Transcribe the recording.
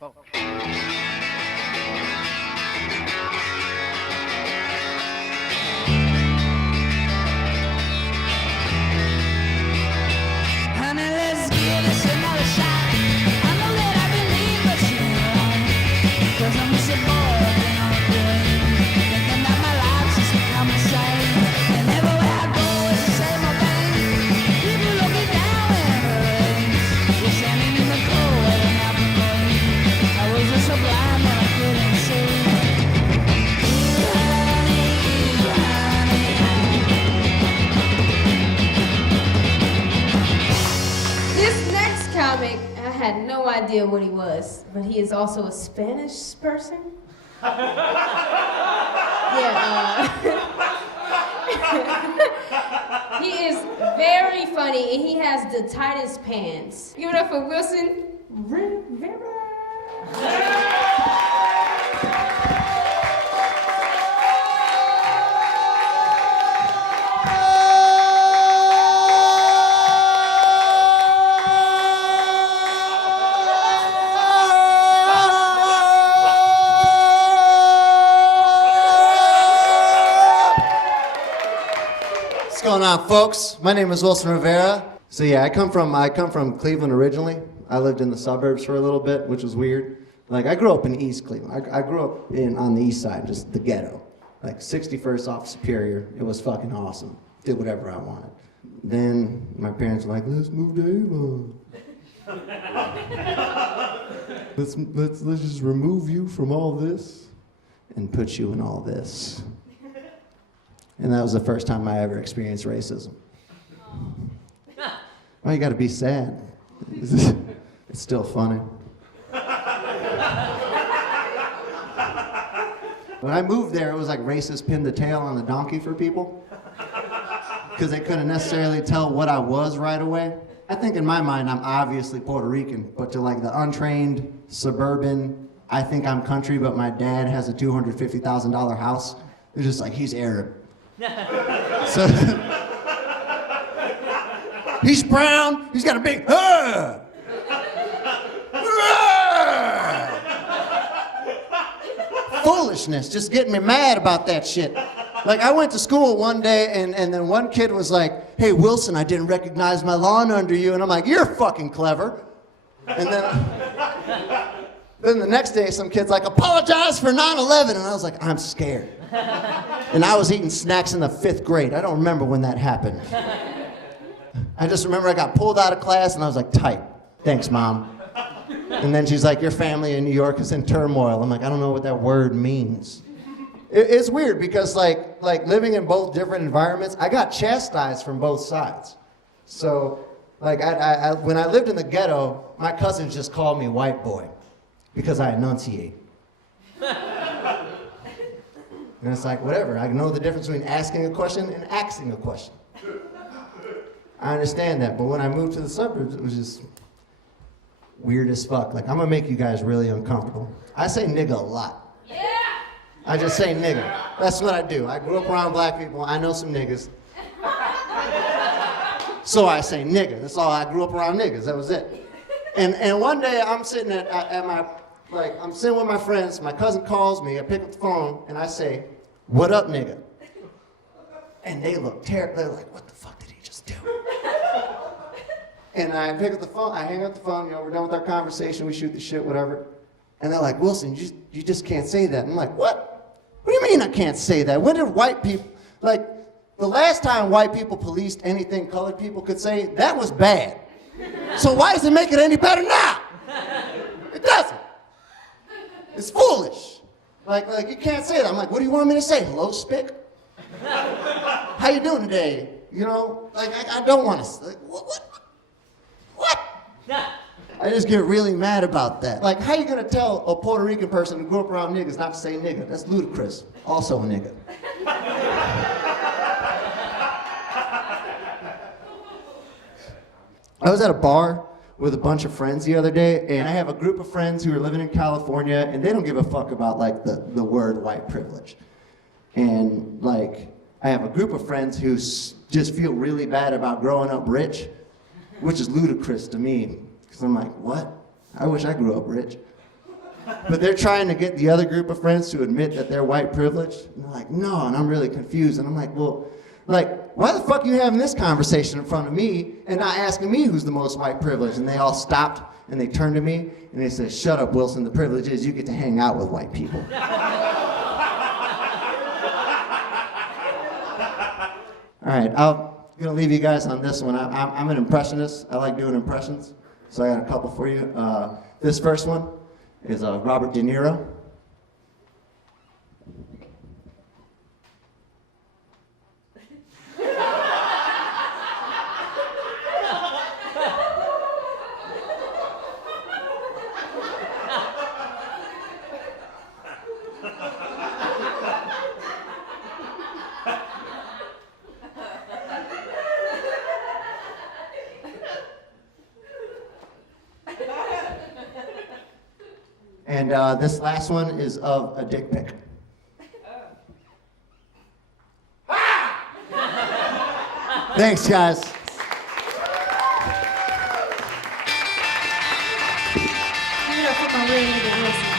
Honey, let's give this another shot. I know that I believe what you want, 'cause I'm so bored and all good, thinking that my life's just become the same. And everywhere I go, it's the same old thing. People looking down in the rain. You're standing in the cold and I'm the rain. I was just so blind that I couldn't see. This next comic, I had no idea what he was, but he is also a Spanish person. Yeah. He is very funny, and he has the tightest pants. Give it up for Wilson Rivera. What's going on, folks? My name is Wilson Rivera. So yeah, I come from Cleveland originally. I lived in the suburbs for a little bit, which was weird. Like, I grew up in East Cleveland. I grew up on the east side, just the ghetto. Like 61st off Superior. It was fucking awesome. Did whatever I wanted. Then my parents were like, let's move to Avon. let's just remove you from all this and put you in all this. And that was the first time I ever experienced racism. Well, you gotta be sad. It's still funny. When I moved there, it was like racist pin the tail on the donkey for people, because they couldn't necessarily tell what I was right away. I think in my mind, I'm obviously Puerto Rican, but to like the untrained, suburban, I think I'm country, but my dad has a $250,000 house, they're just like, he's Arab. So, he's brown, he's got a big, foolishness, just getting me mad about that shit. Like, I went to school one day and then one kid was like, hey, Wilson, I didn't recognize my lawn under you. And I'm like, you're fucking clever. And then the next day, some kid's like, apologize for 9/11. And I was like, I'm scared. And I was eating snacks in the 5th grade. I don't remember when that happened. I just remember I got pulled out of class and I was like, tight. Thanks, Mom. And then she's like, your family in New York is in turmoil. I'm like, I don't know what that word means. It's weird because like living in both different environments, I got chastised from both sides. So like when I lived in the ghetto, my cousins just called me white boy because I enunciate. And it's like, whatever, I know the difference between asking a question and asking a question. I understand that, but when I moved to the suburbs, it was just weird as fuck. Like, I'm gonna make you guys really uncomfortable. I say nigga a lot. Yeah. I just say nigga. That's what I do. I grew up around black people. I know some niggas. So I say nigga. That's all. I grew up around niggas. That was it. And one day I'm sitting I'm sitting with my friends. My cousin calls me. I pick up the phone and I say, "What up, nigga?" And they look terrible. They're like, "What the fuck did he just do?" And I pick up the phone. I hang up the phone. You know, we're done with our conversation. We shoot the shit, whatever. And they're like, "Wilson, you just can't say that." And I'm like, "What? What do you mean I can't say that? When did white people, like, the last time white people policed anything colored people could say, that was bad. So why does it make it any better now? It doesn't. It's foolish. Like you can't say that." I'm like, "What do you want me to say? Hello, Spick? How you doing today?" You know, like I don't want to. Like, what? I just get really mad about that. Like, how you gonna tell a Puerto Rican person who grew up around niggas not to say nigga? That's ludicrous. Also a nigga. I was at a bar with a bunch of friends the other day, and I have a group of friends who are living in California, and they don't give a fuck about like the word white privilege. And like, I have a group of friends who just feel really bad about growing up rich, which is ludicrous to me, because I'm like, what? I wish I grew up rich. But they're trying to get the other group of friends to admit that they're white privileged. And they're like, no, and I'm really confused. And I'm like, well, like, why the fuck are you having this conversation in front of me and not asking me who's the most white privileged? And they all stopped and they turned to me and they said, shut up, Wilson, the privilege is you get to hang out with white people. All right, I'm gonna leave you guys on this one. I'm an impressionist. I like doing impressions. So I got a couple for you. This first one is Robert De Niro. And this last one is of a dick pic. Thanks, guys. Give it up for my real nigga Wilson.